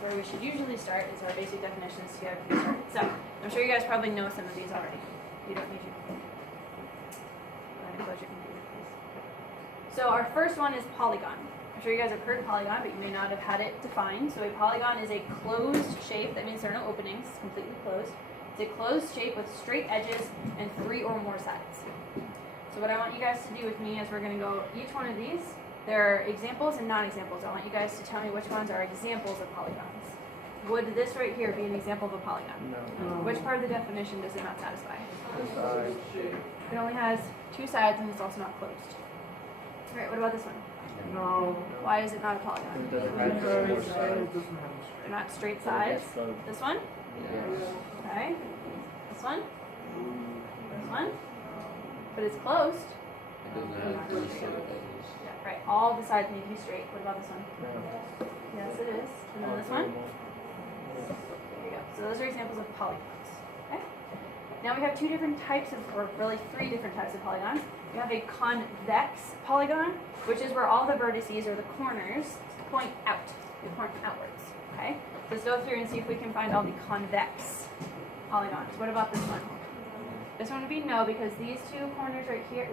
where we should usually start, is our basic definitions to get everything started. So, I'm sure you guys probably know some of these already. You don't need to. Go ahead and close your computer, please. So, our first one is polygon. I'm sure you guys have heard of polygon, but you may not have had it defined. So, a polygon is a closed shape. That means there are no openings, completely closed. It's a closed shape with straight edges and 3 or more sides. So, what I want you guys to do with me is we're going to go each one of these. There are examples and non-examples. I want you guys to tell me which ones are examples of polygons. Would this right here be an example of a polygon? No. Which part of the definition does it not satisfy? The side. It only has 2 sides and it's also not closed. Alright, what about this one? No. Why is it not a polygon? It doesn't have more sides. They're not straight sides. This one? Yes. Okay. This one? This one? But it's closed. It doesn't have 3 straight edges. Yeah, right. All the sides need to be straight. What about this one? No. Yes, it is. And then this one? There you go. So those are examples of polygons. Okay. Now we have 2 different types of, or really 3 different types of polygons. We have a convex polygon, which is where all the vertices or the corners point out. They point outwards. Okay. So let's go through and see if we can find all the convex polygons. What about this one? This one would be no, because these 2 corners right here,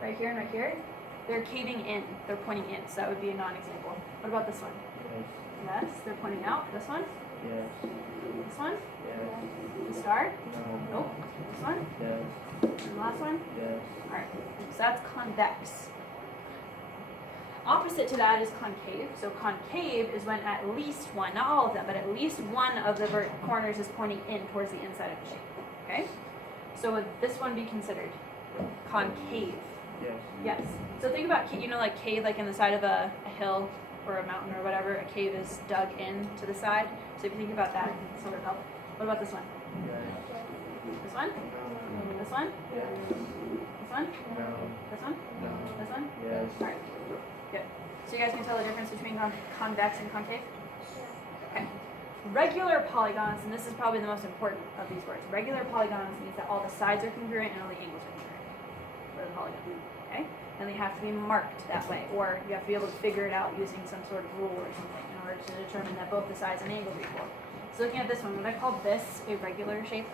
right here and right here, they're caving in. They're pointing in. So that would be a non-example. What about this one? Yes. Yes, they're pointing out. This one? Yes. This one? Yes. The star? No. Nope. This one? Yes. And the last one? Yes. Alright, so that's convex. Opposite to that is concave. So concave is when at least one, not all of them, but at least one of the corners is pointing in towards the inside of the shape. Okay? So would this one be considered concave? Yes. Yes. So think about, you know, like cave, like in the side of a hill or a mountain or whatever, a cave is dug in to the side. So if you think about that, it can sort of help. What about this one? Yes. This one? No. This one? Yes. This one? No. This one? No. This one? Yes. Alright, good. So you guys can tell the difference between convex and concave? Okay. Regular polygons, and this is probably the most important of these words. Regular polygons means that all the sides are congruent and all the angles are congruent for the polygon. Okay? And they have to be marked that way, or you have to be able to figure it out using some sort of rule or something in order to determine that both the sides and angles are equal. So looking at this one, would I call this a regular shape?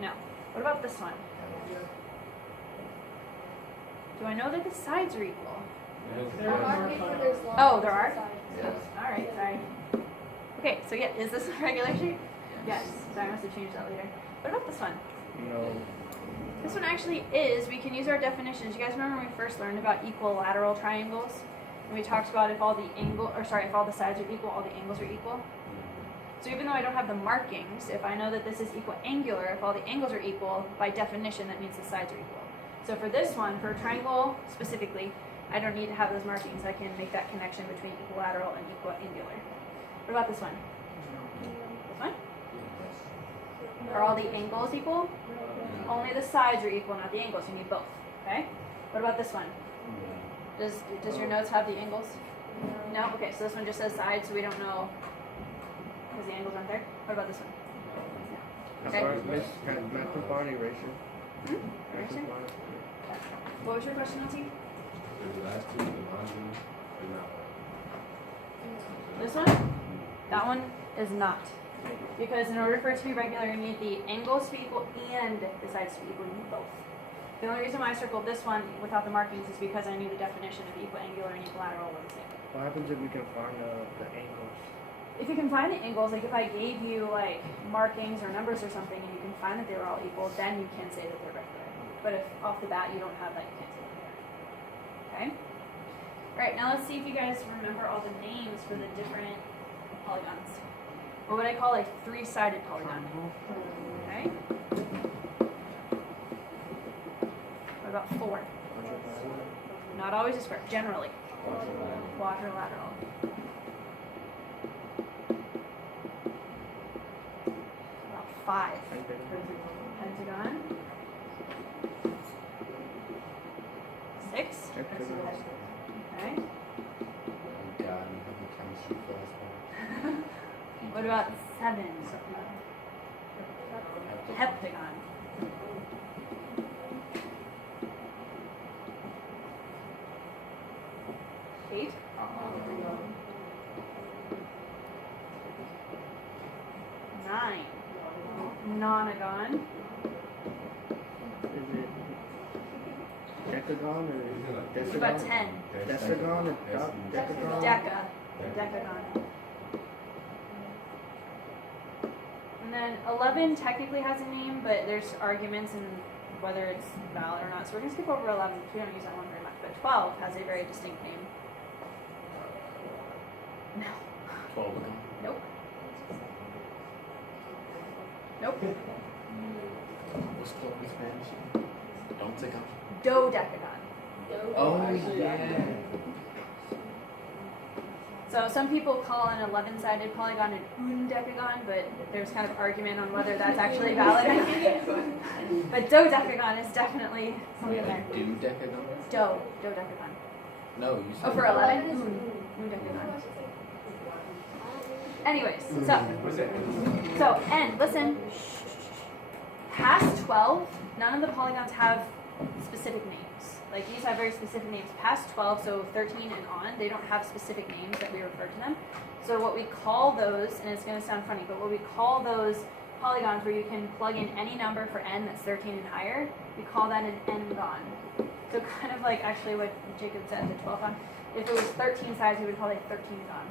No. What about this one? Do I know that the sides are equal? Oh, there are? Yes. Alright, sorry. Okay, so yeah, is this a regular shape? Yes. So I must have changed that later. What about this one? No. This one actually is. We can use our definitions. You guys remember when we first learned about equilateral triangles? And we talked about if all the if all the sides are equal, all the angles are equal. So even though I don't have the markings, if I know that this is equiangular, if all the angles are equal, by definition that means the sides are equal. So for this one, for a triangle specifically, I don't need to have those markings. I can make that connection between equilateral and equiangular. What about this one? This one? Are all the angles equal? Only the sides are equal, not the angles. You need both. Okay? What about this one? Does your notes have the angles? No? Okay, so this one just says sides, so we don't know because the angles aren't there. What about this one? Okay. Miss, master body ratio. Erasure? What was your question, LT? This one? That one is not. Because in order for it to be regular, you need the angles to be equal and the sides to be equal. You need both. The only reason why I circled this one without the markings is because I knew the definition of equiangular and equilateral were the same. What happens if we can find the angles? If you can find the angles, like if I gave you like markings or numbers or something and you can find that they were all equal, then you can say that they're regular. But if off the bat you don't have that, you can't say that they are. Okay? Alright, now let's see if you guys remember all the names for the different polygons. What would I call a 3-sided polygon? Okay? What about 4? Not always a square, generally. Quadrilateral. About 5. Pentagon. 6. Okay. God, you have the chemistry class. What about 7? Heptagon. 8. 9. Nonagon. Is it decagon or What decagon? about 10? Decagon or decagon? Decagon. And then 11 technically has a name, but there's arguments in whether it's valid or not. So we're going to skip over 11 because we don't use that one very much. But 12 has a very distinct name. No. 12. Nope. Nope. What's 12 in Spanish? Don't take off. Dodecagon. Oh, yeah. So some people call an 11-sided polygon an undecagon, but there's kind of argument on whether that's actually valid or not. But dodecagon is definitely something there. Dodecagon? Dodecagon. No, you said. Oh, for 11? Undecagon. Anyways, so n, listen. Past 12, none of the polygons have specific names. Like these have very specific names. Past 12, so 13 and on, they don't have specific names that we refer to them. So what we call those, and it's going to sound funny, but what we call those polygons where you can plug in any number for n that's 13 and higher, we call that an n-gon. So kind of like actually what Jacob said, the 12-gon. If it was 13 sides, we would call it 13-gon.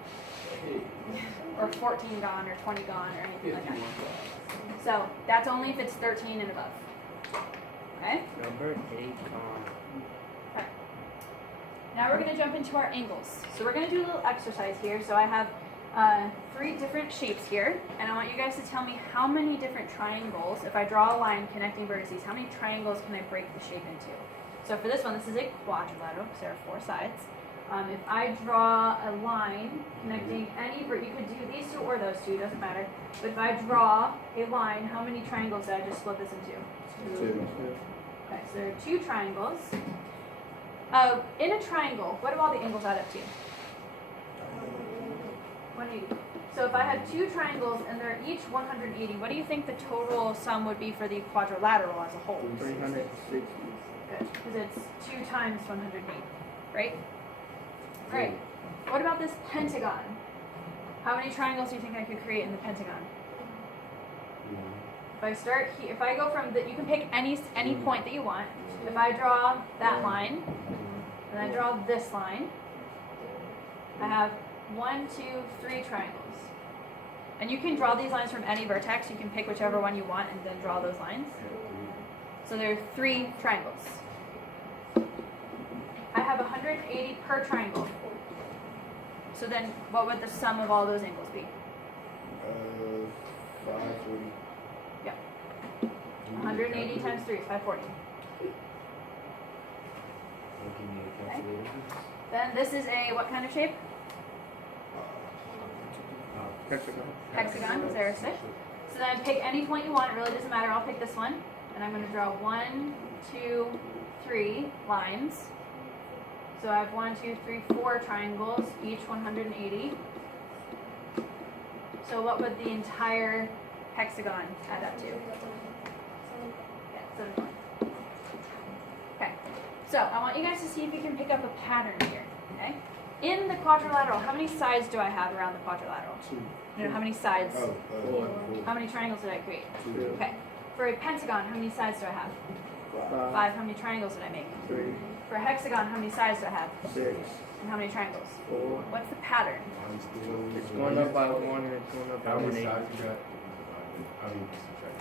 Or 14-gon or 20-gon or anything like that. So that's only if it's 13 and above. Okay? Number 8 on. Okay. Now we're going to jump into our angles. So we're going to do a little exercise here. So I have 3 different shapes here, and I want you guys to tell me how many different triangles, if I draw a line connecting vertices, how many triangles can I break the shape into? So for this one, this is a quadrilateral because there are 4 sides. If I draw a line connecting any, you could do these 2 or those 2, doesn't matter. But if I draw a line, how many triangles did I just split this into? 2. Okay, so there are 2 triangles. In a triangle, what do all the angles add up to? 180. So if I had 2 triangles and they're each 180, what do you think the total sum would be for the quadrilateral as a whole? 360. Good, because it's 2 times 180, right? Right. What about this pentagon? How many triangles do you think I could create in the pentagon? If I start here, if I go from the, you can pick any point that you want. If I draw that line, and I draw this line, I have 1, 2, 3 triangles. And you can draw these lines from any vertex. You can pick whichever one you want and then draw those lines. So there are 3 triangles. I have 180 per triangle. So then what would the sum of all those angles be? 540. Yeah. 180 times 3 is 540. Okay. Then this is a what kind of shape? Hexagon. Hexagon, is there a 6? So then pick any point you want, it really doesn't matter, I'll pick this one. And I'm going to draw 1, 2, 3 lines. So I have 1, 2, 3, 4 triangles, each 180. So what would the entire hexagon add up to? Yeah, 720. Okay. So I want you guys to see if you can pick up a pattern here. Okay. In the quadrilateral, how many sides do I have around the quadrilateral? 2. You know, how many sides? Oh, How many triangles did I create? 2. Okay. For a pentagon, how many sides do I have? 5. How many triangles did I make? 3, For a hexagon, how many sides do I have? 6, And how many triangles? 4. What's the pattern? It's going up by 1 and it's going up by How many 180. sides you got? I mean, subtract.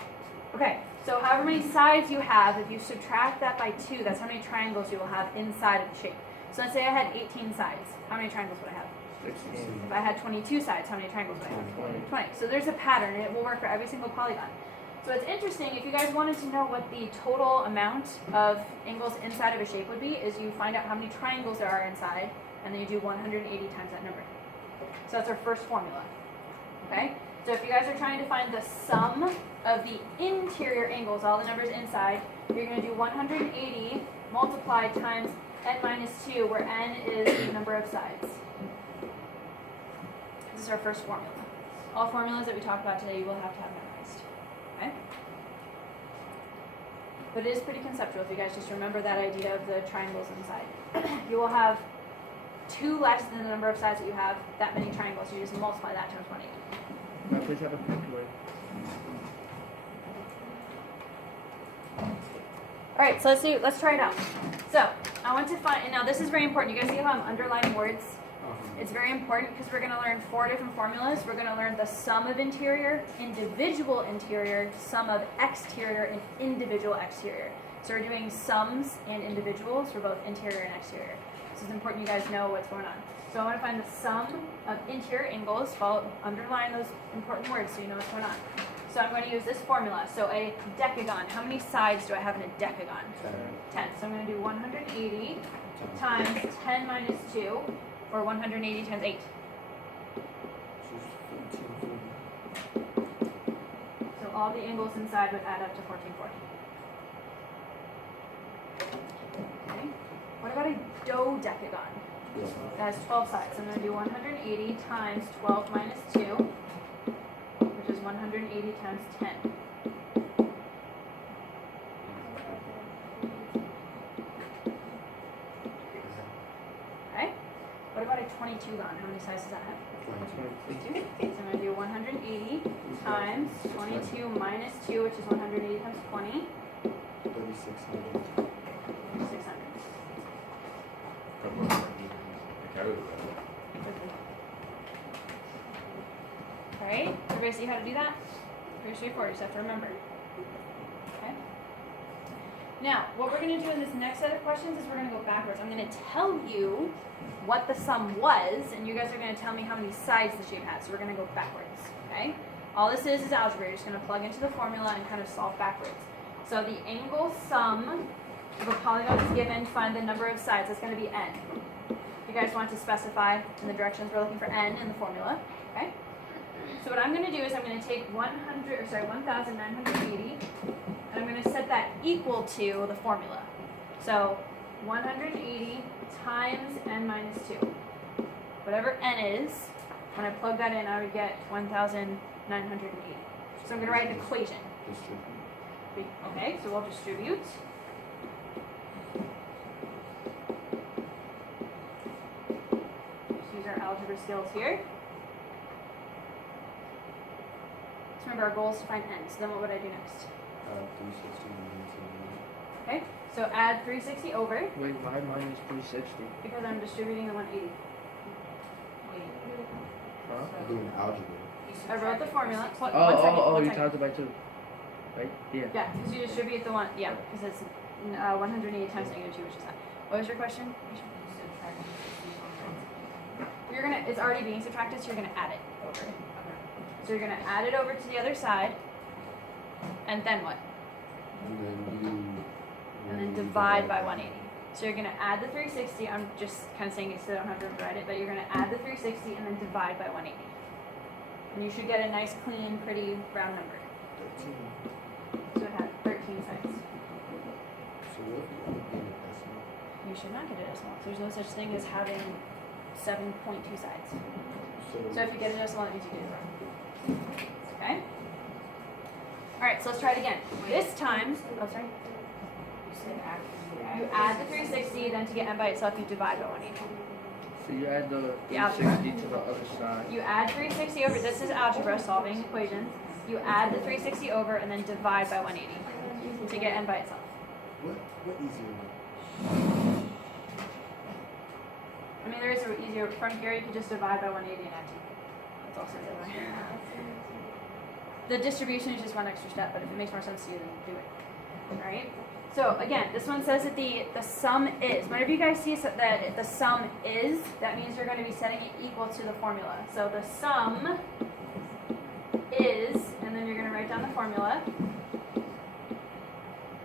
Okay, so however many sides you have, if you subtract that by 2, that's how many triangles you will have inside of the shape. So let's say I had 18 sides. How many triangles would I have? 16. If I had 22 sides, how many triangles would I have? 20. 20. So there's a pattern, and it will work for every single polygon. So it's interesting, if you guys wanted to know what the total amount of angles inside of a shape would be, is you find out how many triangles there are inside, and then you do 180 times that number. So that's our first formula. Okay? So if you guys are trying to find the sum of the interior angles, all the numbers inside, you're going to do 180 multiplied times n minus 2, where n is the number of sides. This is our first formula. All formulas that we talk about today you will have to have memorized. Okay? But it is pretty conceptual if you guys just remember that idea of the triangles inside. You will have 2 less than the number of sides that you have, that many triangles. You just multiply that times 180. Now please have a calculator. All right, so let's try it out. So I want to find, and now this is very important. You guys see how I'm underlining words? It's very important because we're going to learn 4 different formulas. We're going to learn the sum of interior, individual interior, sum of exterior, and individual exterior. So we're doing sums and individuals for both interior and exterior. So it's important you guys know what's going on. So I want to find the sum of interior angles. Underline those important words so you know what's going on. So I'm going to use this formula. So a decagon. How many sides do I have in a decagon? 10. So I'm going to do 180 times 10 minus 2, or 180 times 8. So all the angles inside would add up to 1440. Okay. What about a dodecagon? It has 12 sides. So I'm going to do 180 times 12 minus 2, which is 180 times 10. Okay. What about a 22gon? How many sides does that have? 22. So I'm going to do 180 times 22 minus 2, which is 180 times 20. 3,600. 600. Alright, everybody see how to do that? Pretty straightforward, you just have to remember. Okay? Now, what we're going to do in this next set of questions is we're going to go backwards. I'm going to tell you what the sum was, and you guys are going to tell me how many sides the shape had. So we're going to go backwards. Okay? All this is algebra. You're just going to plug into the formula and kind of solve backwards. So the angle sum of a polygon is given. Find the number of sides. That's going to be n. You guys want to specify in the directions we're looking for n in the formula. Okay? So what I'm going to do is I'm going to take 1,980, and I'm going to set that equal to the formula. So 180 times n minus 2. Whatever n is, when I plug that in, I would get 1,980. So I'm going to write an equation. Okay, so we'll distribute. Just use our algebra skills here. So remember, our goal is to find n. So then what would I do next? 360 minus Okay, so add 360 over, Wait, why minus 360? because I'm distributing the 180. Huh? doing algebra. I wrote the formula. One Oh, second, oh, one you second. times it by 2. Right? Yeah. Yeah, because you distribute the one, yeah, because it's 180 times negative 2, which is that. What was your question? You're gonna, it's already being subtracted, so you're gonna add it over. So you're gonna add it over to the other side, and then what? And then divide by 180. So you're gonna add the 360, I'm just kind of saying it so I don't have to write it, but you're gonna add the 360 and then divide by 180. And you should get a nice, clean, pretty round number. 13. So it had 13 sides. So what if you get a decimal? You should not get a decimal. There's no such thing as having 7.2 sides. So if you get a decimal, that means you did it wrong. Okay? Alright, so let's try it again. This time, oh sorry. You add the 360, then to get n by itself, you divide by 180. So you add the algebra. 360 to the other side. You add 360 over, this is algebra, solving equations. You add the 360 over and then divide by 180 to get n by itself. What easier way? I mean, there is an easier, from here you could just divide by 180 and add 2. That's also the other way. The distribution is just one extra step, but if it makes more sense to you, then do it. Alright? So again, this one says that the sum is. Whenever you guys see that the sum is, that means you're going to be setting it equal to the formula. So the sum is, and then you're going to write down the formula,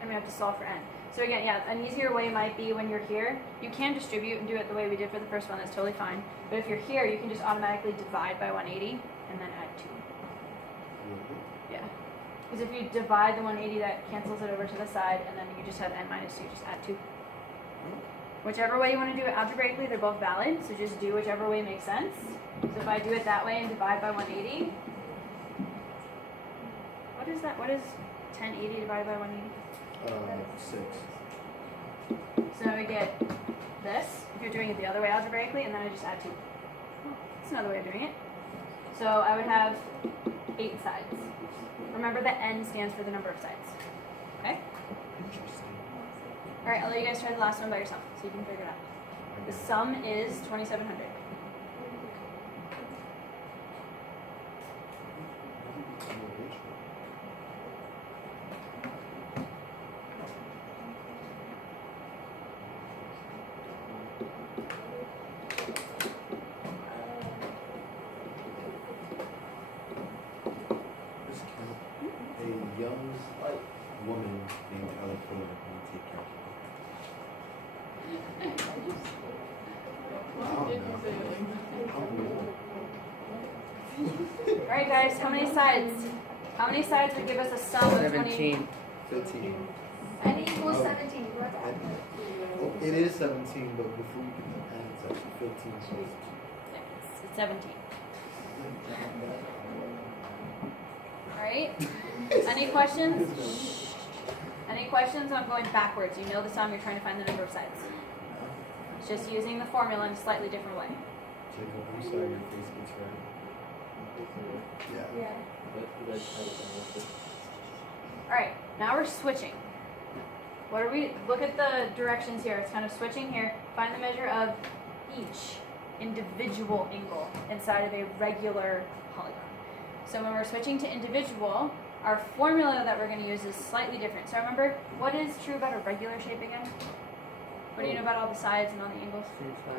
and we have to solve for n. So again, yeah, an easier way might be when you're here, you can distribute and do it the way we did for the first one, that's totally fine. But if you're here, you can just automatically divide by 180 and then add 2. Yeah. Because if you divide the 180, that cancels it over to the side, and then you just have n minus 2, just add 2. Whichever way you want to do it algebraically, they're both valid, so just do whichever way makes sense. So if I do it that way and divide by 180, what is that? What is 1080 divided by 180? 6. So I get this, if you're doing it the other way algebraically, and then I just add 2. That's another way of doing it. So I would have 8 sides. Remember the n stands for the number of sides. Okay? Interesting. Alright, I'll let you guys try the last one by yourself so you can figure it out. The sum is 2,700. This count. A young woman named California will take calculus. I don't know. Alright guys, how many sides? How many sides would give us a sum of 20? 17. 15. N equals 17. What's that? Well, it is 17, but before you can add, it's actually 15. So It's 17. Alright? Any questions? Any questions on going backwards? You know the sum, you're trying to find the number of sides. It's just using the formula in a slightly different way. Jacob, I'm sorry your face gets red. Yeah. Yeah. Alright, now we're switching. What are we, look at the directions here. It's kind of switching here. Find the measure of each individual angle inside of a regular polygon. So when we're switching to individual, our formula that we're going to use is slightly different. So remember, what is true about a regular shape again? What do you know about all the sides and all the angles?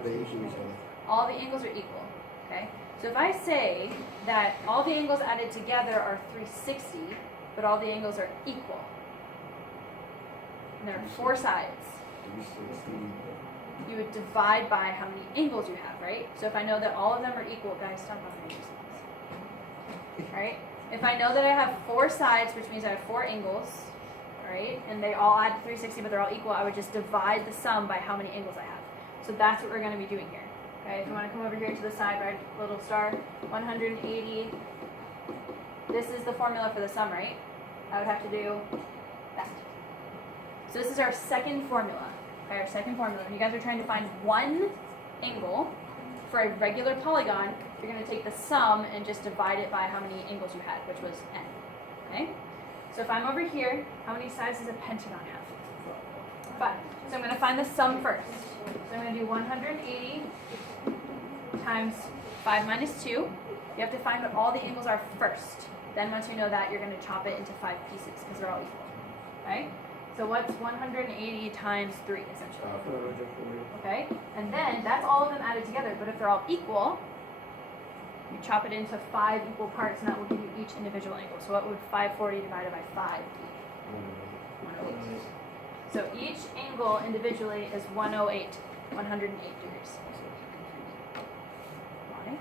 They equal each other. All the angles are equal, okay? So if I say that all the angles added together are 360, but all the angles are equal, and there are 4 sides, 360. you would divide by how many angles you have, right? So if I know that all of them are equal, guys, stop on me. Right? If I know that I have 4 sides, which means I have 4 angles, right? And they all add to 360, but they're all equal, I would just divide the sum by how many angles I have. So that's what we're going to be doing here. Okay, if you want to come over here to the side, right, little star, 180. This is the formula for the sum, right? I would have to do that. So this is our second formula. Okay, our second formula. When you guys are trying to find one angle for a regular polygon, you're going to take the sum and just divide it by how many angles you had, which was n. Okay? So if I'm over here, how many sides does a pentagon have? 5. So I'm going to find the sum first. So I'm going to do 180 times 5 minus 2. You have to find what all the angles are first. Then once you know that, you're going to chop it into 5 pieces because they're all equal. Right? So what's 180 times 3 essentially? 440. Okay? And then that's all of them added together. But if they're all equal, you chop it into 5 equal parts, and that will give you each individual angle. So what would 540 divided by 5 be? 108. So each angle individually is 108, 108 degrees. Why?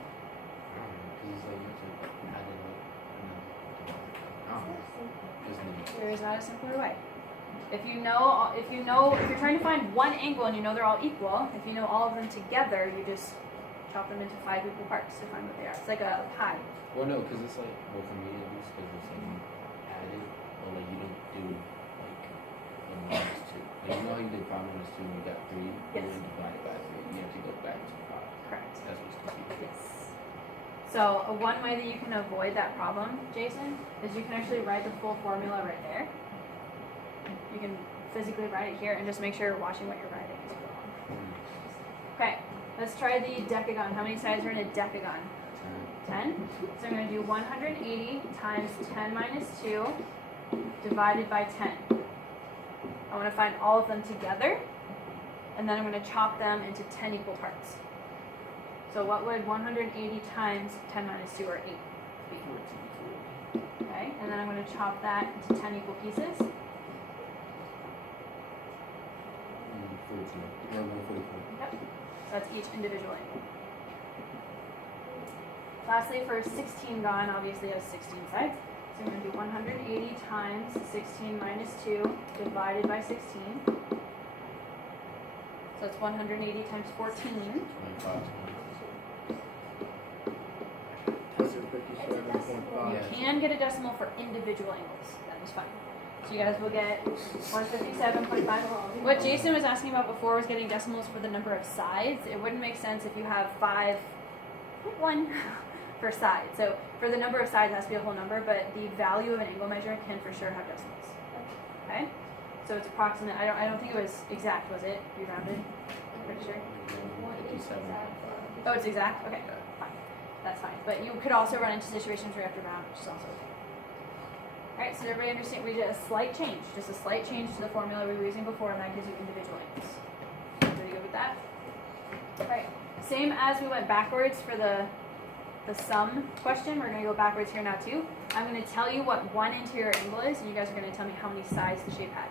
There is not a simpler way. If you're trying to find one angle and you know they're all equal, if you know all of them together, you just chop them into 5 equal parts to find what they are. It's like a pie. Well, no, because it's like, well, for me at least, because it's like you added, but like you didn't do like the minus 2. Like you know how you did 5 minus 2 and you got 3? Yes. You didn't divide it by 3. You have to go back to 5. Correct. That's what's confusing. Yes. So one way that you can avoid that problem, Jason, is you can actually write the full formula right there. You can physically write it here and just make sure you're watching what you're writing as you go on. Okay, let's try the decagon. How many sides are in a decagon? 10. So I'm going to do 180 times 10 minus 2 divided by 10. I want to find all of them together, and then I'm going to chop them into 10 equal parts. So what would 180 times 10 minus 2 or 8 be? Okay, and then I'm going to chop that into 10 equal pieces. 14. Yep. So that's each individual angle. Lastly, for 16 gon, obviously it has 16 sides. So I'm going to do 180 times 16 minus 2 divided by 16. So it's 180 times 14. 25. You can get a decimal for individual angles. That is fine. So you guys will get 157.5. What Jason was asking about before was getting decimals for the number of sides. It wouldn't make sense if you have 5.1 for side. So for the number of sides, it has to be a whole number, but the value of an angle measure can for sure have decimals. Okay? So it's approximate. I don't think it was exact, was it? You rounded? Pretty sure. 57.5. Oh, it's exact? Okay, Yeah. fine. That's fine. But you could also run into situations where you have to round, which is also okay. Alright, so did everybody understand? We did a slight change, just a slight change to the formula we were using before, and that gives you individual angles. Everybody good with that? Alright, same as we went backwards for the sum question, we're going to go backwards here now too. I'm going to tell you what one interior angle is, and you guys are going to tell me how many sides the shape had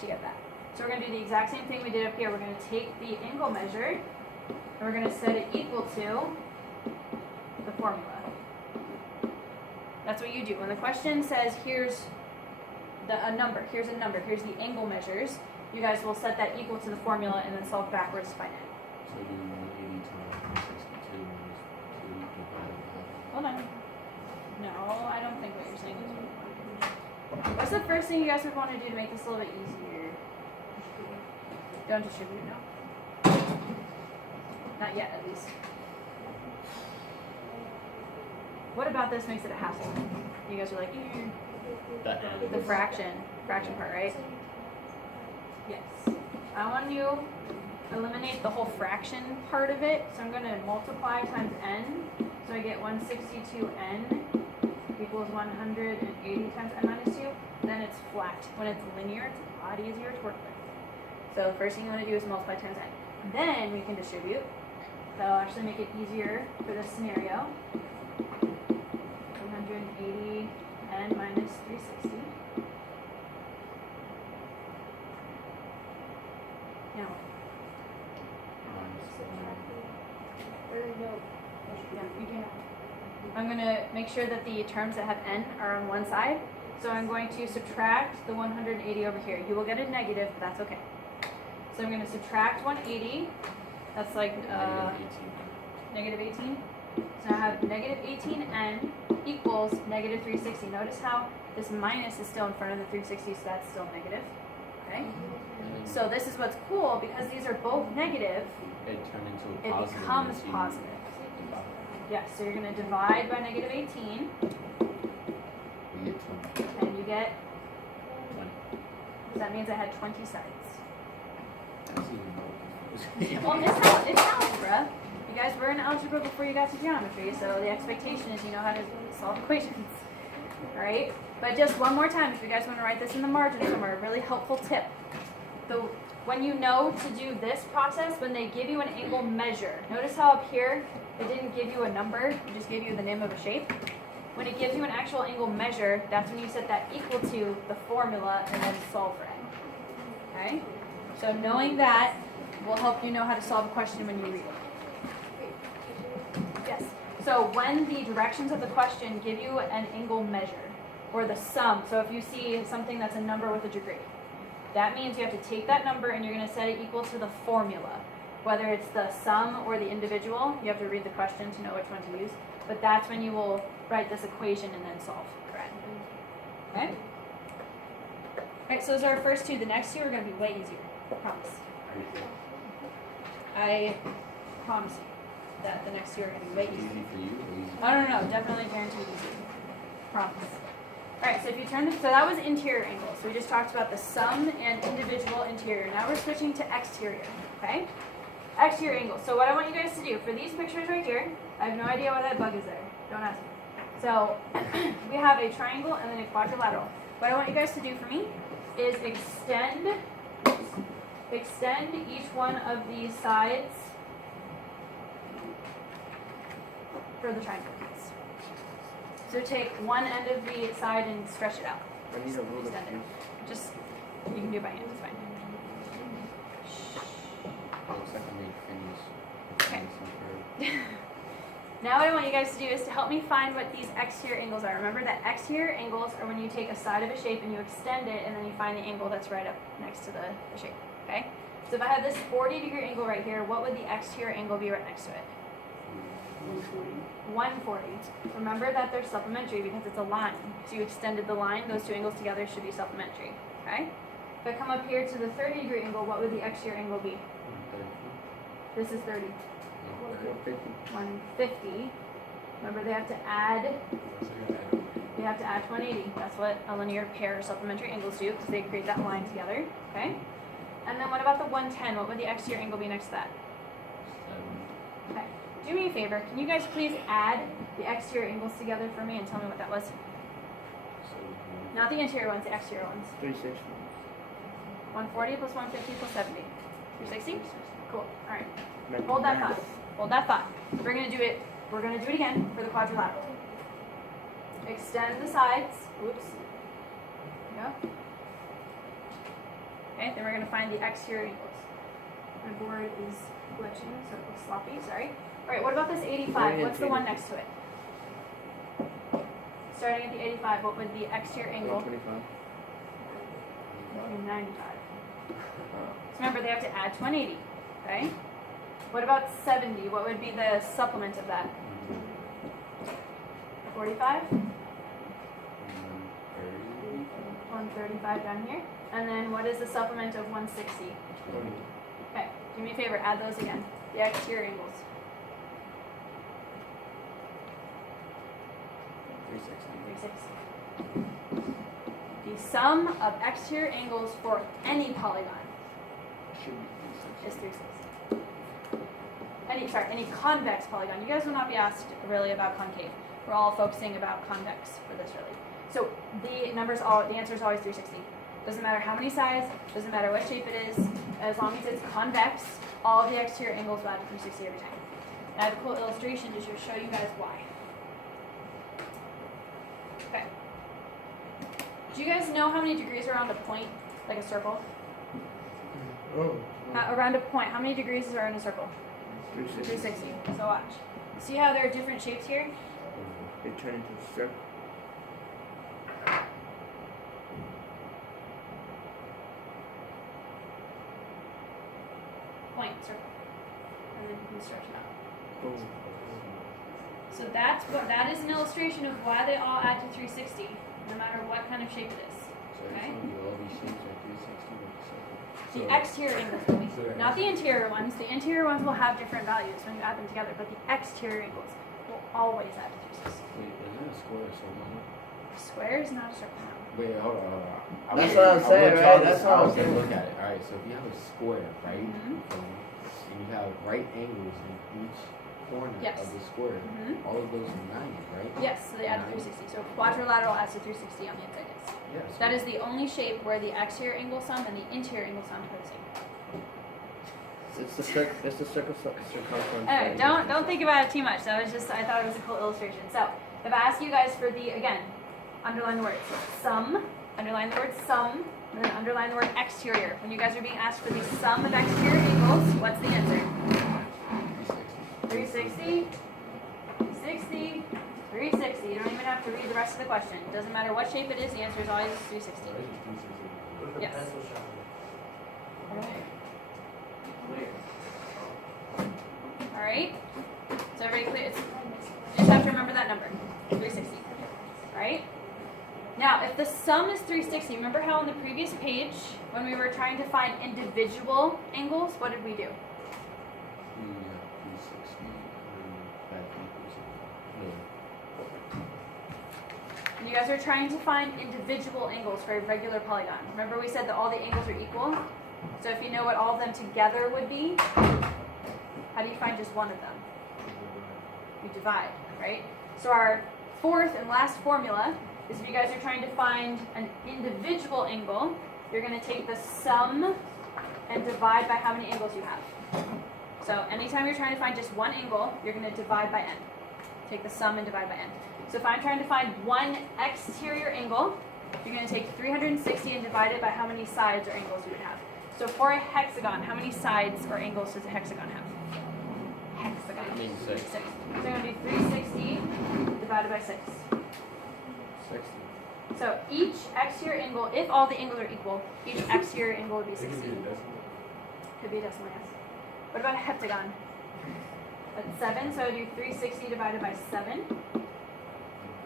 to get that. So we're going to do the exact same thing we did up here. We're going to take the angle measure, and we're going to set it equal to the formula. That's what you do. When the question says here's a number, here's the angle measures, you guys will set that equal to the formula and then solve backwards to find it. So do 180 times 62 minus 2 divided by Hold on. No, I don't think what you're saying is what you want. What's the first thing you guys would want to do to make this a little bit easier? Don't distribute, no. Not yet, at least. What about this makes it a hassle? You guys are like, that end. the fraction part, right? Yes. I want to eliminate the whole fraction part of it, so I'm going to multiply times n. So I get 162n equals 180 times n minus 2. Then it's flat. When it's linear, it's a lot easier to work with. So the first thing you want to do is multiply times n. Then we can distribute. That'll actually make it easier for this scenario. 180 n minus 360. Now, I'm going to make sure that the terms that have n are on one side. So I'm going to subtract the 180 over here. You will get a negative, but that's okay. So I'm going to subtract 180. That's like negative 18. So I have negative 18n equals negative 360. Notice how this minus is still in front of the 360, so that's still negative. Okay? So this is what's cool, because these are both negative, It turned into a it positive. becomes and you positive. divide. Yes, so you're going to divide by negative 18, We get 20. and you get, 20. so that means I had 20 sides. That's even more confusing. Well, it's algebra. You guys were in algebra before you got to geometry, so the expectation is you know how to solve equations. Alright? But just one more time, if you guys want to write this in the margin somewhere, a really helpful tip. When you know to do this process, when they give you an angle measure, notice how up here it didn't give you a number, it just gave you the name of a shape. When it gives you an actual angle measure, that's when you set that equal to the formula and then solve for it. Okay? So knowing that will help you know how to solve a question when you read it. Yes. So when the directions of the question give you an angle measure, or the sum, so if you see something that's a number with a degree, that means you have to take that number and you're going to set it equal to the formula. Whether it's the sum or the individual, you have to read the question to know which one to use. But that's when you will write this equation and then solve for it. Okay? Alright, so those are our first two. The next two are going to be way easier. Promise. I promise you that the next two are going to be way easier. Easy for you or easy? Oh, no, definitely guaranteed easy. Promise. Alright, so if you turn to, so that was interior angles. So we just talked about the sum and individual interior. Now we're switching to exterior, okay? Exterior angles. So what I want you guys to do, for these pictures right here, I have no idea why that bug is there. Don't ask me. So, we have a triangle and then a quadrilateral. What I want you guys to do for me is extend each one of these sides for the triangle. So take one end of the side and stretch it out. I need a ruler. Extend it. Just, you can do it by hand, it's fine. Looks like I made Okay. fingers. Now what I want you guys to do is to help me find what these exterior angles are. Remember that exterior angles are when you take a side of a shape and you extend it and then you find the angle that's right up next to the shape, okay? So if I have this 40-degree angle right here, what would the exterior angle be right next to it? 140. Remember that they're supplementary because it's a line. So you extended the line, those two angles together should be supplementary, okay? If I come up here to the 30-degree angle, what would the exterior angle be? This is 30. 150. Remember, they have to add 180. That's what a linear pair of supplementary angles do, because they create that line together. Okay? And then what about the 110? What would the exterior angle be next to that? 7. Okay. Do me a favor. Can you guys please add the exterior angles together for me and tell me what that was? So, Not the interior ones, the exterior ones. 360. 140 plus 150 plus 70. 360? Cool. All right. Mental Hold that math. thought. Hold that thought. We're gonna do it. We're gonna do it again for the quadrilateral. Extend the sides. Oops. Yeah. Okay. Then we're gonna find the exterior angles. My board is glitching, so it looks sloppy. Sorry. All right. What about this 85? What's the one next to it? Starting at the 85, what would the exterior angle? 125. 95. So remember, they have to add to 180. Okay. What about 70? What would be the supplement of that? 45? 135 down here. And then what is the supplement of 160? Okay, do me a favor, add those again. The exterior angles. 360. The sum of exterior angles for any polygon Should be is 360. Any convex polygon. You guys will not be asked really about concave. We're all focusing about convex for this really. So the answer is always 360. Doesn't matter how many sides, doesn't matter what shape it is, as long as it's convex, all of the exterior angles will add to 360 every time. And I have a cool illustration to show you guys why. Okay. Do you guys know how many degrees are around a point, like a circle? Oh. Around a point, how many degrees is around a circle? 360. 360. So watch. See how there are different shapes here? They turn into a circle. Point, circle. And then you can stretch it out. Oh. So that is an illustration of why they all add to 360, no matter what kind of shape it is. So Okay. it's gonna be all these shapes are 360 with the circle. The So- exterior angles will be. so they're Not the interior ones. The interior ones will have different values when you add them together, but the exterior angles will always add to 360. Wait, is that a square or something? Square is not a circle. Wait, hold on. That's what I'm saying, want right? y'all to- That's what I I'm was gonna saying. look at it. Alright, so if you have a square, right? Mhm. And you have right angles in each corner Yes. of the square, Mm-hmm. all of those are 90, right? Yes, so they add to 360. So quadrilateral adds to 360 on the inside, yes. Yeah. So That is the only shape where the exterior angle sum and the interior angle sum are the same. It's the circumference. Anyway, don't think about it too much. I thought it was a cool illustration. So if I ask you guys for the, again, underline the word sum, underline the word sum, and then underline the word exterior. When you guys are being asked for the sum of exterior angles, what's the answer? 360, 360, 360. You don't even have to read the rest of the question. It doesn't matter what shape it is, the answer is always 360. Yes. Alright? So everybody clear? You just have to remember that number. 360. Alright? Now, if the sum is 360, remember how on the previous page, when we were trying to find individual angles, what did we do? 360 and that equals You guys are trying to find individual angles for a regular polygon. Remember we said that all the angles are equal? So if you know what all of them together would be, how do you find just one of them? You divide, right? So our fourth and last formula is if you guys are trying to find an individual angle, you're going to take the sum and divide by how many angles you have. So anytime you're trying to find just one angle, you're going to divide by n. Take the sum and divide by n. So if I'm trying to find one exterior angle, you're going to take 360 and divide it by how many sides or angles you would have. So for a hexagon, how many sides or angles does a hexagon have? Hexagon. I mean, 6. 6. So I'm going to do 360 divided by 6. 60. So each exterior angle, if all the angles are equal, each exterior angle would be 60. Could be a decimal, yes. What about a heptagon? That's 7, so I do 360 divided by 7.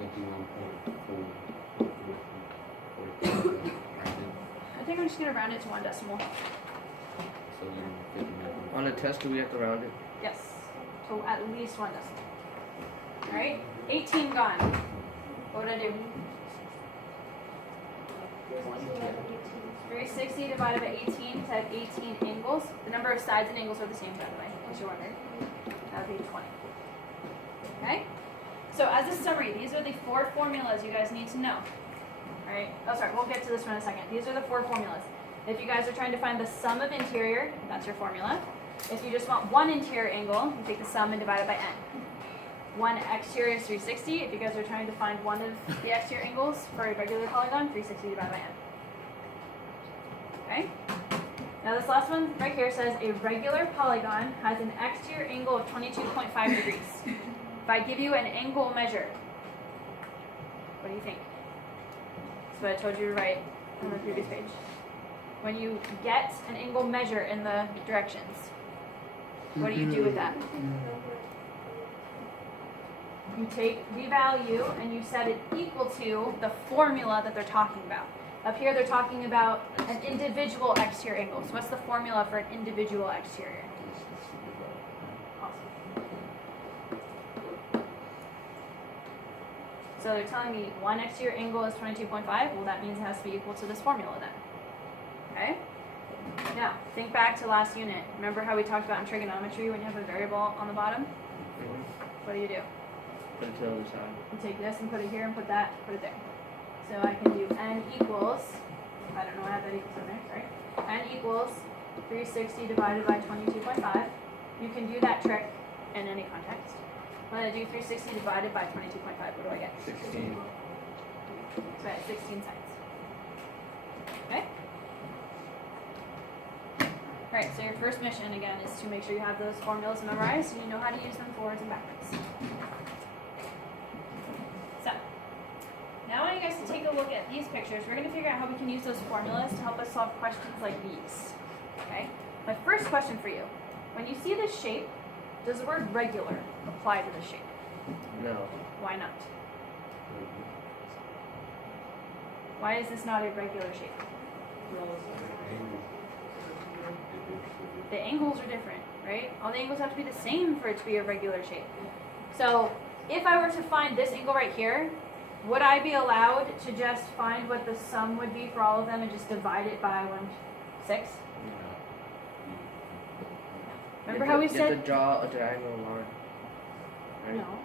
51.4. I think I'm just going to round it to one decimal. So then 59. On the test, do we have to round it? Yes. So at least one decimal. Alright? 18 gone. What would I do? 360 divided by 18, because I have 18 angles. The number of sides and angles are the same, by the way, in case you're wondering. That would be 20. Okay? So as a summary, these are the 4 formulas you guys need to know. Alright? Oh, sorry, we'll get to this one in a second. These are the 4 formulas. If you guys are trying to find the sum of interior, that's your formula. If you just want one interior angle, you take the sum and divide it by n. One exterior is 360. If you guys are trying to find one of the exterior angles for a regular polygon, 360 divided by n. Okay? Now this last one right here says a regular polygon has an exterior angle of 22.5 degrees. If I give you an angle measure, what do you think? That's what I told you to write on the previous page. When you get an angle measure in the directions, what do you do with that? You take the value and you set it equal to the formula that they're talking about. Up here they're talking about an individual exterior angle. So what's the formula for an individual exterior? Awesome. So they're telling me one exterior angle is 22.5. Well, that means it has to be equal to this formula then. Okay? Now, think back to last unit. Remember how we talked about in trigonometry when you have a variable on the bottom? Mm-hmm. What do? Put it to the other side. You take this and put it here and put that, put it there. So I can do n equals, I don't know, I have that equals in there, sorry. N equals 360 divided by 22.5. You can do that trick in any context. When I do 360 divided by 22.5, what do I get? 16. So I have 16 sides. Okay? Alright, so your first mission, again, is to make sure you have those formulas memorized and you know how to use them forwards and backwards. So, now I want you guys to take a look at these pictures. We're going to figure out how we can use those formulas to help us solve questions like these. Okay? My first question for you. When you see this shape, does the word regular apply to this shape? No. Why not? Why is this not a regular shape? The angles are different, right? All the angles have to be the same for it to be a regular shape. So, if I were to find this angle right here, would I be allowed to just find what the sum would be for all of them and just divide it by 1/6? Remember how we You have said to draw a diagonal line. Right? no?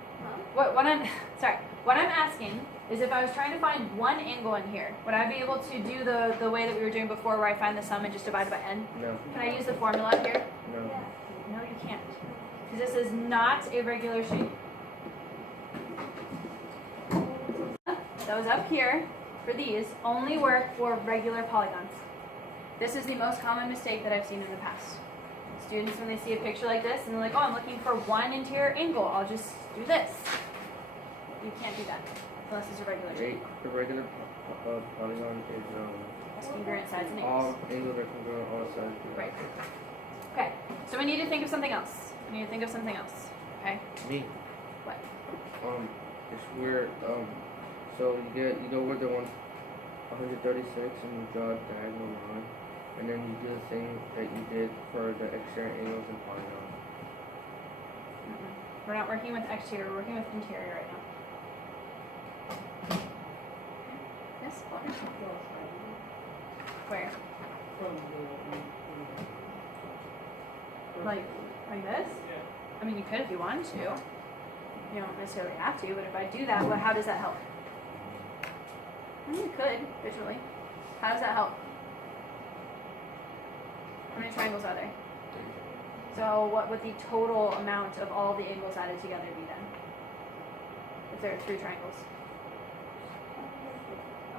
What I'm sorry. What I'm asking is if I was trying to find one angle in here, would I be able to do the way that we were doing before, where I find the sum and just divide it by n? No. Can I use the formula up here? No. No, you can't. Because this is not a regular shape. Those up here, for these, only work for regular polygons. This is the most common mistake that I've seen in the past. Students, when they see a picture like this, and they're like, oh, I'm looking for one interior angle, I'll just do this. You can't do that, unless it's a regular shape. The regular polygon is It's congruent sides and all angles. angles are congruent on all sides. Right. Okay, so we need to think of something else. We need to think of something else, okay? Me. What? It's where so you go with the 136 and you draw a diagonal line, and then you do the thing that you did for the exterior angles and polygon. We're not working with exterior, we're working with interior right now. Yes? What? Where? Like this? I mean, you could if you wanted to. You don't necessarily have to, but if I do that, how does that help? I mean, you could, visually. How does that help? How many triangles are there? So what would the total amount of all the angles added together be then? If there are 3 triangles.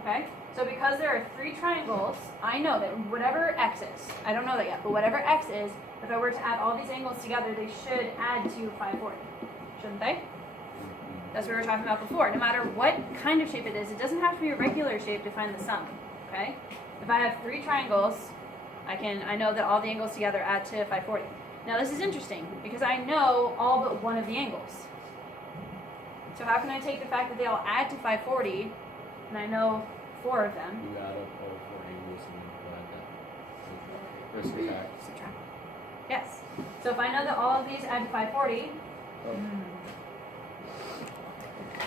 Okay? So because there are 3 triangles, I know that whatever x is, I don't know that yet, but whatever x is, if I were to add all these angles together, they should add to 540. Shouldn't they? That's what we were talking about before. No matter what kind of shape it is, it doesn't have to be a regular shape to find the sum. Okay? If I have 3 triangles, I know that all the angles together add to 540. Now this is interesting because I know all but one of the angles. So how can I take the fact that they all add to 540 and I know 4 of them? You add up all 4 angles and then divide that. Subtract. Yes. So if I know that all of these add to 540,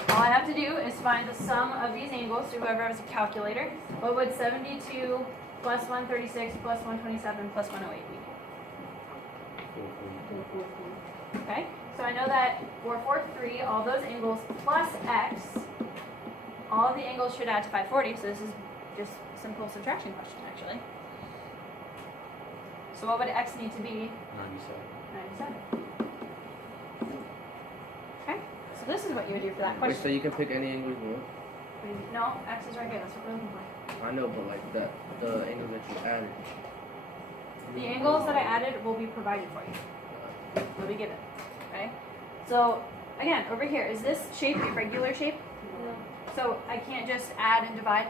All I have to do is find the sum of these angles to whoever has a calculator. What would 72 plus 136 plus 127 plus 108 be? 442. Okay, so I know that 443, all those angles plus x, all of the angles should add to 540, so this is just a simple subtraction question, actually. So what would x need to be? 97. 97. Okay, so this is what you would do for that Wait, question. so you can pick any angle you want? No, x is right here, that's what we're looking for. I know, but like the angle that you added. The angles that I added will be provided for you. Will be given, okay? So, again, over here, is this shape a regular shape? No. So I can't just add and divide?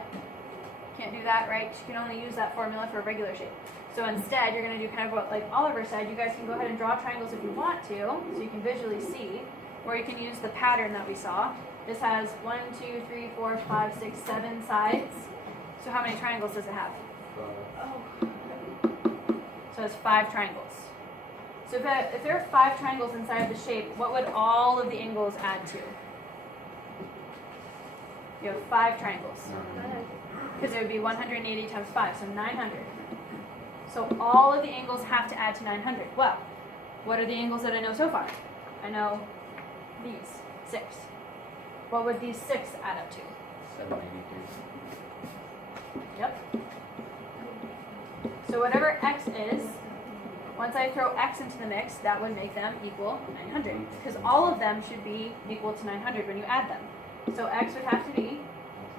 Can't do that, right? You can only use that formula for a regular shape. So instead, you're going to do kind of what like Oliver said. You guys can go ahead and draw triangles if you want to, so you can visually see. Or you can use the pattern that we saw. This has 1, 2, 3, 4, 5, 6, 7 sides. So how many triangles does it have? Oh. So it's 5 triangles. So if there are 5 triangles inside the shape, what would all of the angles add to? You have 5 triangles. Because it would be 180 times 5, so 900. So all of the angles have to add to 900. Well, what are the angles that I know so far? I know these, 6. What would these 6 add up to? 783. Yep. So whatever x is, once I throw x into the mix, that would make them equal 900. Because all of them should be equal to 900 when you add them. So x would have to be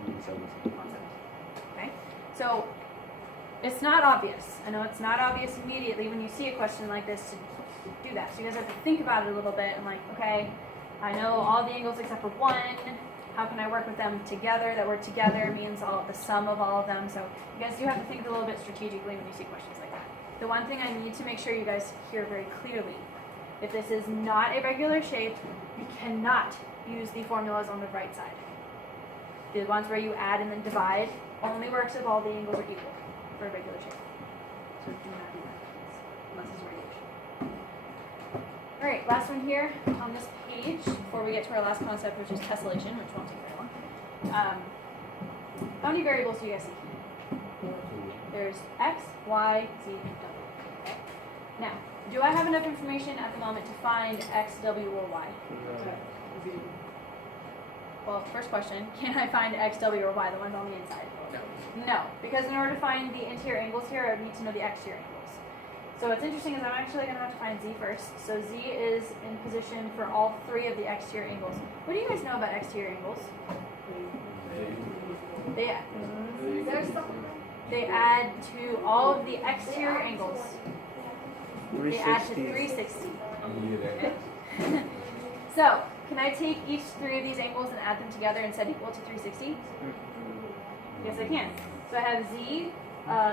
117. 170. Okay? So it's not obvious. I know it's not obvious immediately when you see a question like this to do that. So you guys have to think about it a little bit and like, okay, I know all the angles except for 1. How can I work with them together? That word together means the sum of all of them. So you guys do have to think a little bit strategically when you see questions like that. The one thing I need to make sure you guys hear very clearly, if this is not a regular shape, you cannot use the formulas on the right side. The ones where you add and then divide only works if all the angles are equal for a regular shape. So do not do that, please, unless it's a regular shape. All right, last one here on this page before we get to our last concept, which is tessellation, which won't take very long. How many variables do you guys see? There's x, y, z, and w. Okay. Now, do I have enough information at the moment to find x, w, or y? Well, first question, can I find x, w, or y, the ones on the inside? No, because in order to find the interior angles here, I would need to know the exterior angles. So what's interesting is I'm actually going to have to find z first. So z is in position for all 3 of the exterior angles. What do you guys know about exterior angles? They add to all of the exterior angles. They add to 360. So, can I take each 3 of these angles and add them together and set equal to 360? Yes, I can. So I have z.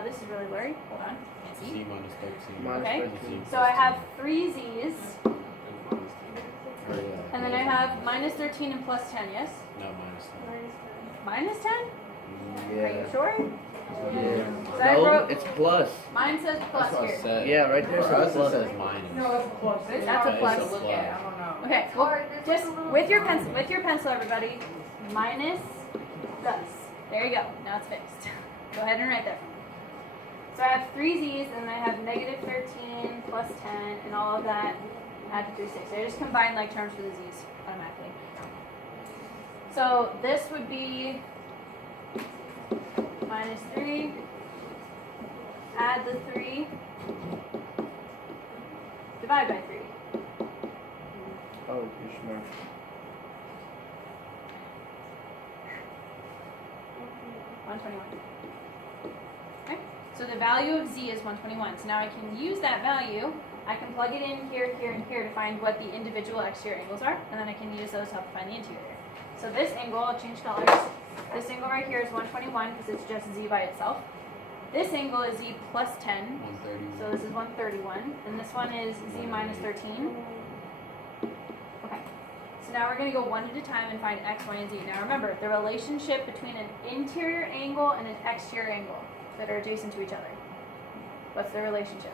This is really blurry. Hold on. Z minus 13. Okay. Z So I have 3 z's. Or, yeah, And then I have minus 13 and plus 10, yes? No, minus 10. Minus 10? Yeah. Are you sure? Yeah. So I No, wrote, it's plus. mine says plus That's what I here. said. Yeah, right there For says us it plus. says minus. No, it's plus. That's a Yeah, plus. it's a plus. Okay, well, just with your pencil, everybody, minus thus. There you go. Now it's fixed. Go ahead and write that for me. So I have 3 z's, and I have negative 13 plus 10, and all of that add to 360. I just combine like terms for the z's automatically. So this would be minus 3. Add the 3. Divide by 3. Oh, you're smart. Okay, so the value of z is 121. So now I can use that value. I can plug it in here, here, and here to find what the individual exterior angles are, and then I can use those to help find the interior. So this angle, I'll change colors. This angle right here is 121 because it's just z by itself. This angle is z plus 10. 130. So this is 131, and this one is z minus 13. Okay, so now we're going to go one at a time and find x, y, and z. Now remember, the relationship between an interior angle and an exterior angle that are adjacent to each other. What's the relationship?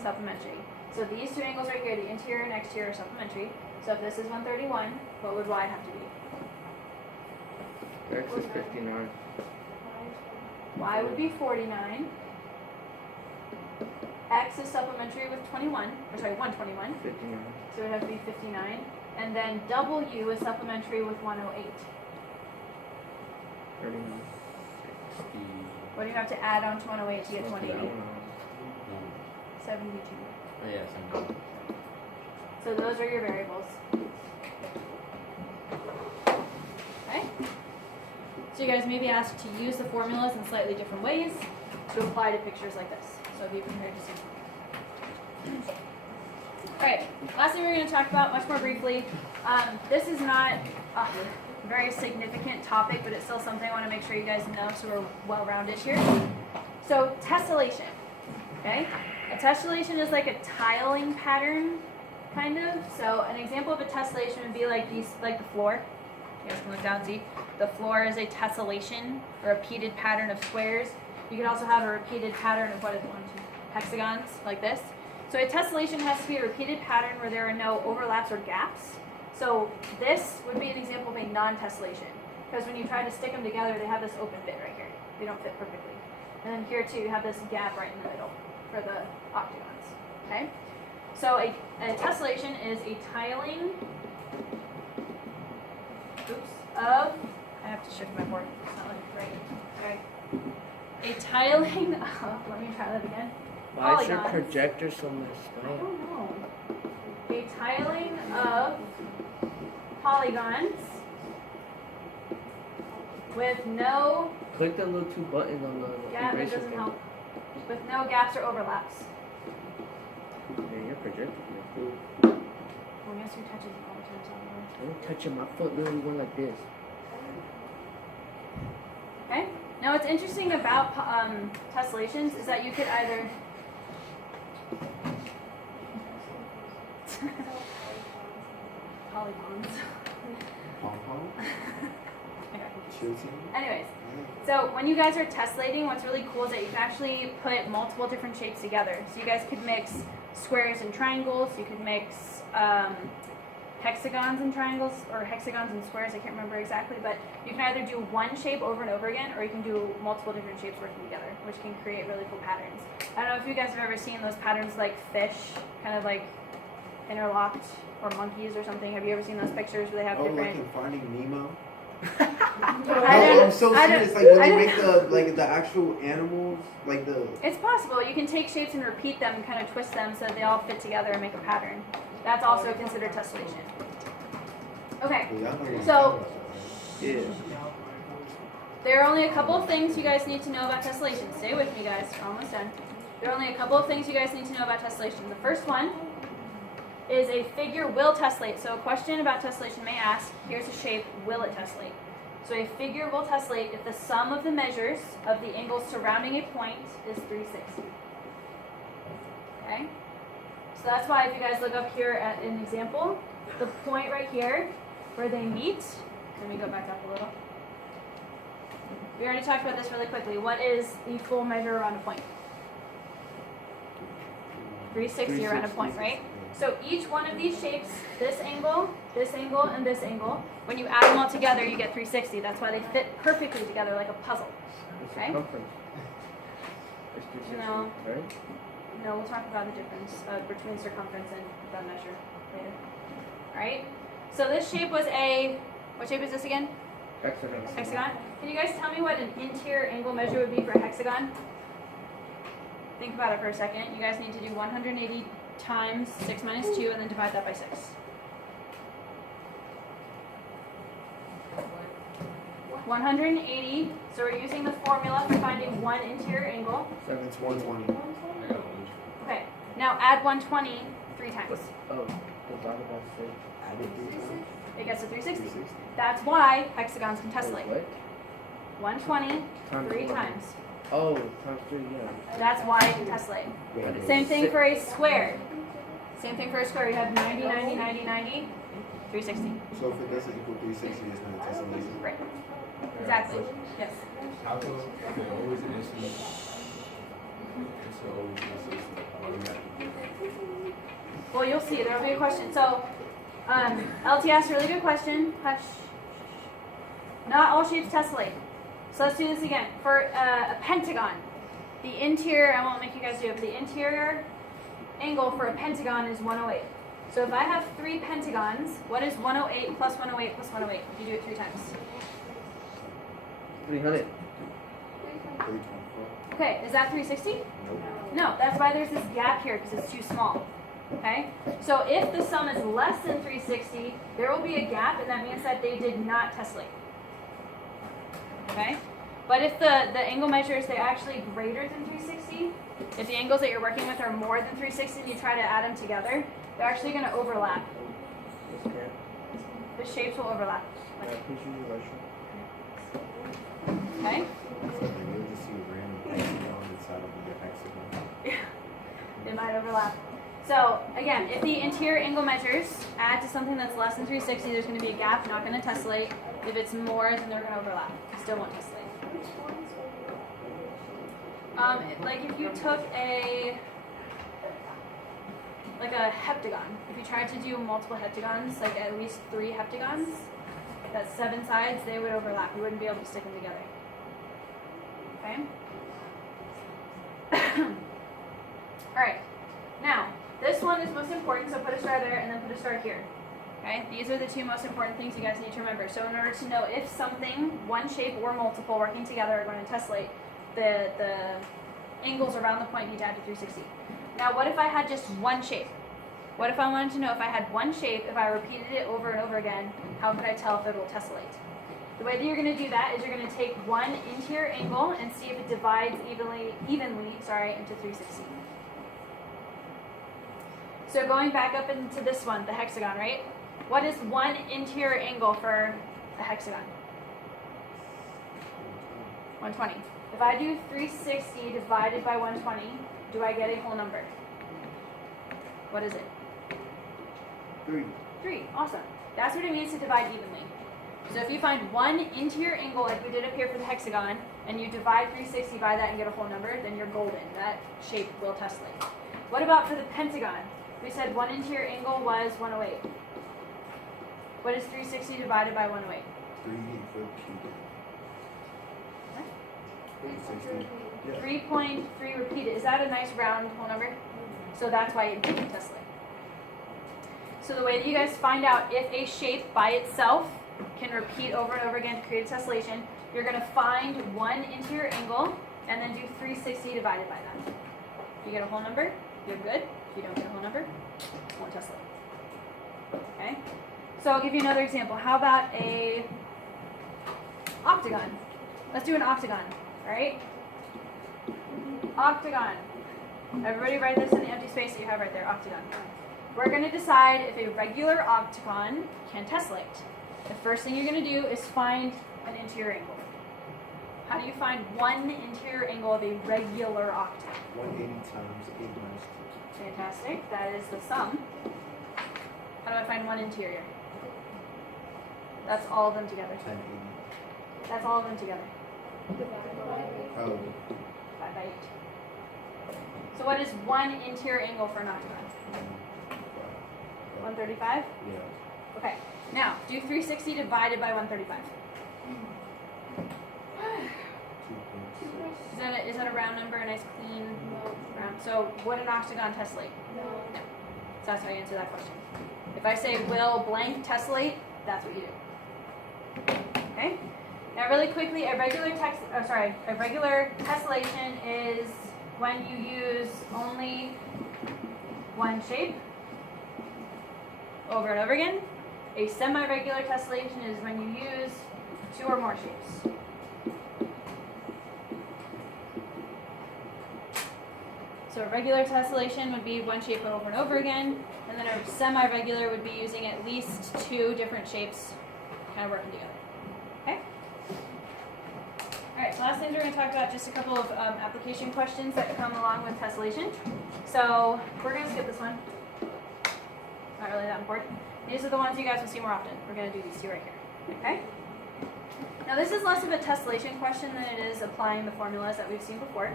Supplementary. So these 2 angles right here, the interior and exterior, are supplementary. So if this is 131, what would y have to be? X is 59. Y would be 49. X is supplementary with 121. 59. So it would have to be 59. And then W is supplementary with 108. 39. 60. What do you have to add on to 108 to get 28? 72. Oh yeah, 70. So those are your variables. Okay? So you guys may be asked to use the formulas in slightly different ways to apply to pictures like this. So be prepared to see. Alright, last thing we're going to talk about much more briefly. This is not a very significant topic, but it's still something I want to make sure you guys know so we're well-rounded here. So tessellation. Okay? A tessellation is like a tiling pattern, kind of. So an example of a tessellation would be like these, like the floor. You guys can look down and see. The floor is a tessellation, or a repeated pattern of squares. You could also have a repeated pattern of hexagons, like this. So a tessellation has to be a repeated pattern where there are no overlaps or gaps. So this would be an example of a non-tessellation. Because when you try to stick them together, they have this open bit right here. They don't fit perfectly. And then here too, you have this gap right in the middle for the octagons. Okay? So a tessellation is a tiling of, I have to shift my board, it's not looking right. Okay. A tiling of, let me try that again. Why is your Polygons. projector so messed I up? don't know. A tiling of polygons with no, Click the little two buttons on the yeah, that eraser doesn't pen. help. With no gaps or overlaps. Man, your projector is cool. Well, guess who touches it all the time? So I don't know. I'm touching my foot literally went like this. Okay. Now, what's interesting about tessellations is that you could either polygons. Pom-pom? Okay. Chill team? Anyways, so when you guys are tessellating, what's really cool is that you can actually put multiple different shapes together. So you guys could mix squares and triangles. You could mix hexagons and triangles, or hexagons and squares. I can't remember exactly, but you can either do one shape over and over again, or you can do multiple different shapes working together, which can create really cool patterns. I don't know if you guys have ever seen those patterns like fish, kind of like interlocked, or monkeys or something. Have you ever seen those pictures where they have Oh, like different? in Finding Nemo? I No, don't- I'm so I serious. don't- Like when I they don't- make the actual animals, like the. It's possible. You can take shapes and repeat them and kind of twist them so that they all fit together and make a pattern. That's also considered tessellation. Okay, Well, y'all know what I'm So- talking about, right? Yeah. there are only a couple of things you guys need to know about tessellation. Stay with me, guys. We're almost done. There are only a couple of things you guys need to know about tessellation. The first one is a figure will tessellate. So a question about tessellation may ask, here's a shape, will it tessellate? So a figure will tessellate if the sum of the measures of the angles surrounding a point is 360. Okay? So that's why if you guys look up here at an example, the point right here where they meet, let me go back up a little. We already talked about this really quickly. What is the full measure around a point? 360 around a point, right? So each one of these shapes, this angle, and this angle, when you add them all together, you get 360. That's why they fit perfectly together like a puzzle. The Okay. circumference. It's 360, No. right? No, we'll talk about the difference between circumference and the measure later. Alright? So this shape was what shape is this again? Hexagon. Hexagon. Can you guys tell me what an interior angle measure would be for a hexagon? Think about it for a second. You guys need to do 180 times 6 minus 2 and then divide that by 6. What? 180. So we're using the formula for finding one interior angle. It's 120. I got one. Okay. Now add 120 3 times. Oh, was I about to say? Add it 3 times. It gets to 360. 360. That's why hexagons can tessellate. What? 120 Times 3 what? times. Oh, times 3, yeah. That's why it can tessellate. Wait, Same thing for a square. Same thing for a square. You have 90, 90, 90, 90, 360. So if it doesn't equal 360, it's not a tessellation. Right. Exactly. Yes. How come they always answer? It's always answer. Well, you'll see. There will be a question. So, LT asked a really good question. Hush. Not all shapes tessellate. So let's do this again. For a pentagon, the interior, I won't make you guys do it, but the interior angle for a pentagon is 108. So if I have 3 pentagons, what is 108 plus 108 plus 108? If you do it 3 times. 300. 324. Okay, is that 360? Nope. No, that's why there's this gap here, because it's too small. Okay? So if the sum is less than 360, there will be a gap, and that means that they did not tessellate. Okay? But if the angle measures, they're actually greater than 360, if the angles that you're working with are more than 360 and you try to add them together, they're actually going to overlap. This can't. The shapes will overlap. Yeah, please use your right shoulder. Okay? So then you'll just see a random hexagon inside of the hexagon. They might overlap. So again, if the interior angle measures add to something that's less than 360, there's going to be a gap, not going to tessellate. If it's more, then they're going to overlap. Still won't tessellate. Like if you took a heptagon, if you tried to do multiple heptagons, like at least 3 heptagons, that's 7 sides, they would overlap. You wouldn't be able to stick them together. Okay? Alright. Now, this one is most important, so put a star there and then put a star here. Okay? These are the 2 most important things you guys need to remember. So in order to know if something, one shape or multiple working together are going to tessellate, the angles around the point need to add to 360. Now, what if I had just one shape? What if I wanted to know if I had one shape, if I repeated it over and over again, how could I tell if it will tessellate? The way that you're going to do that is you're going to take one interior angle and see if it divides evenly into 360. So going back up into this one, the hexagon, right? What is one interior angle for a hexagon? 120. If I do 360 divided by 120, do I get a whole number? What is it? 3. 3. Awesome. That's what it means to divide evenly. So if you find one interior angle like we did up here for the hexagon, and you divide 360 by that and get a whole number, then you're golden. That shape will tessellate. What about for the pentagon? We said one interior angle was 108. What is 360 divided by 108? 3 repeated. What? 360. 3.3 repeated. Is that a nice round whole number? So that's why it didn't tessellate. So the way that you guys find out if a shape by itself can repeat over and over again to create a tessellation, you're going to find one interior angle and then do 360 divided by that. If you get a whole number, you're good. If you don't get a whole number, it won't tessellate. Okay? So I'll give you another example. How about a octagon? Let's do an octagon. Alright? Octagon. Everybody write this in the empty space that you have right there. Octagon. We're going to decide if a regular octagon can tessellate. The first thing you're going to do is find an interior angle. How do you find one interior angle of a regular octagon? 180 times 8 minus 2. Fantastic. That is the sum. How do I find one interior? That's all of them together. 1080. That's all of them together. Oh, 5 by 8. So what is one interior angle for an octagon? 135? yeah. Okay. Now, do 360 divided by 135. 2.6. Is that a round number, a nice clean round? So would an octagon tessellate? No. So that's how you answer that question. If I say will blank tessellate, that's what you do. Okay? Now really quickly, a regular tessellation is when you use only one shape over and over again. A semi-regular tessellation is when you use 2 or more shapes. So a regular tessellation would be one shape over and over again, and then a semi-regular would be using at least 2 different shapes kind of working together. Okay? Alright, so last things we're going to talk about just a couple of application questions that come along with tessellation. So we're going to skip this one. Not really that important. These are the ones you guys will see more often. We're going to do these 2 right here. Okay? Now this is less of a tessellation question than it is applying the formulas that we've seen before.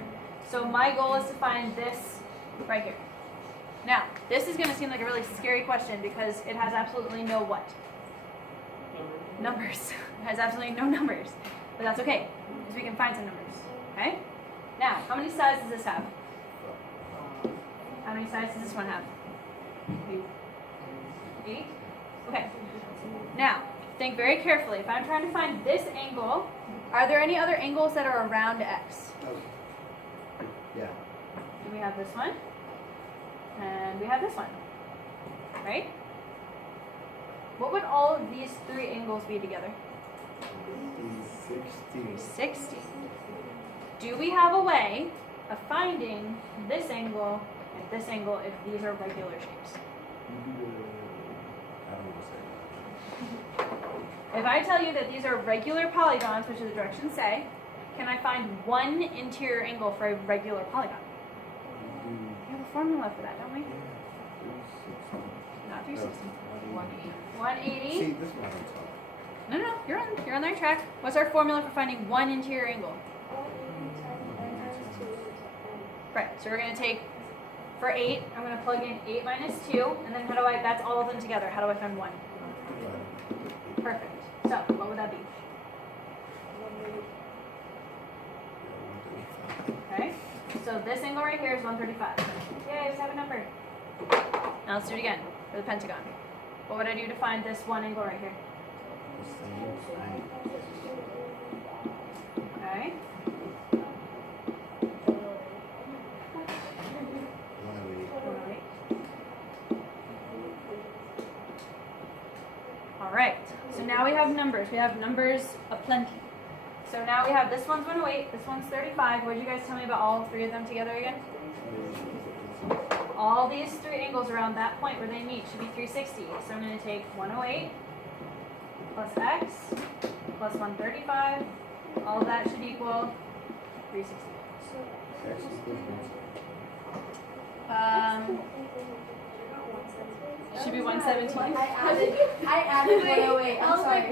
So my goal is to find this right here. Now, this is going to seem like a really scary question because it has absolutely no what? Numbers. has absolutely no numbers, but that's okay, because we can find some numbers. Okay? Now, how many sides does this have? How many sides does this one have? 8? Okay. Now, think very carefully. If I'm trying to find this angle, are there any other angles that are around x? Yeah. We have this one, and we have this one, right? What would all of these 3 angles be together? 360. Do we have a way of finding this angle and this angle if these are regular shapes? I don't want to say that. If I tell you that these are regular polygons, which the directions say, can I find one interior angle for a regular polygon? We have a formula for that, don't we? Not 360. 180. See, this is what I'm talking. No, you're on the right track. What's our formula for finding one interior angle? Right, so we're going to take, for 8, I'm going to plug in 8 minus 2, and then that's all of them together. How do I find 1? Perfect. So, what would that be? Okay, so this angle right here is 135. Yay, I just have a number. Now let's do it again for the pentagon. What would I do to find this one angle right here? Okay. Alright, so now we have numbers. We have numbers aplenty. So now we have this one's 108, this one's 35. What did you guys tell me about all 3 of them together again? All these 3 angles around that point where they meet should be 360. So I'm going to take 108 plus x plus 135. All of that should equal 360. Should be 117. I added 108. I'm sorry. I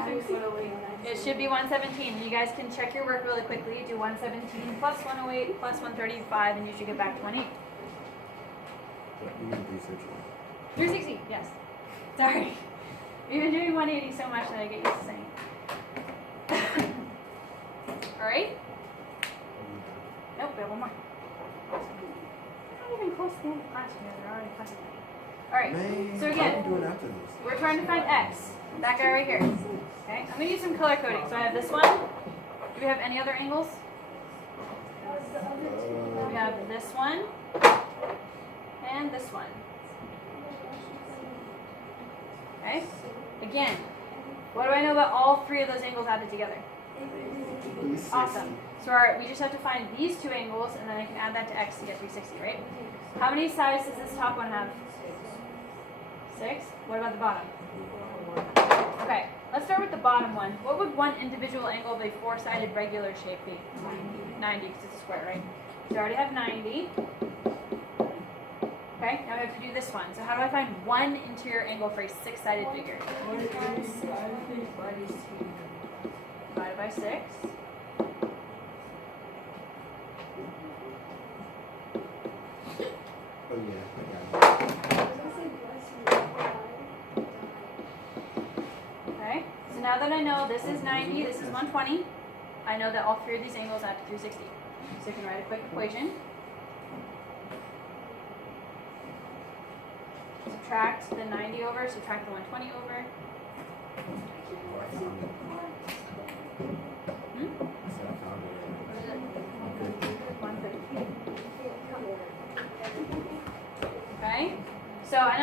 added 108. It should be 117. You guys can check your work really quickly. Do 117 plus 108 plus 135, and you should get back to 180. 360, yes. Sorry. We've been doing 180 so much that I get used to saying it. Alright? Nope, we have one more. Not even close to the end of class here. They're already fussing at me. Alright, so again, we're trying to find x. That guy right here. Okay, I'm going to use some color coding. So I have this one. Do we have any other angles? We have this one. And this one. Okay? Again, what do I know about all 3 of those angles added together? Awesome. So we just have to find these 2 angles, and then I can add that to x to get 360, right? How many sides does this top one have? 6? What about the bottom? Okay, let's start with the bottom one. What would one individual angle of a 4-sided regular shape be? 90, because it's a square, right? So I already have 90. Okay, now we have to do this one. So how do I find one interior angle for a 6-sided figure? Divided by 6. Oh yeah, I got it. Okay, so now that I know this is 90, this is 120, I know that all 3 of these angles add to 360. So I can write a quick equation. Subtract the 90 over, subtract the 120 over. What is it? 150. Okay, so I know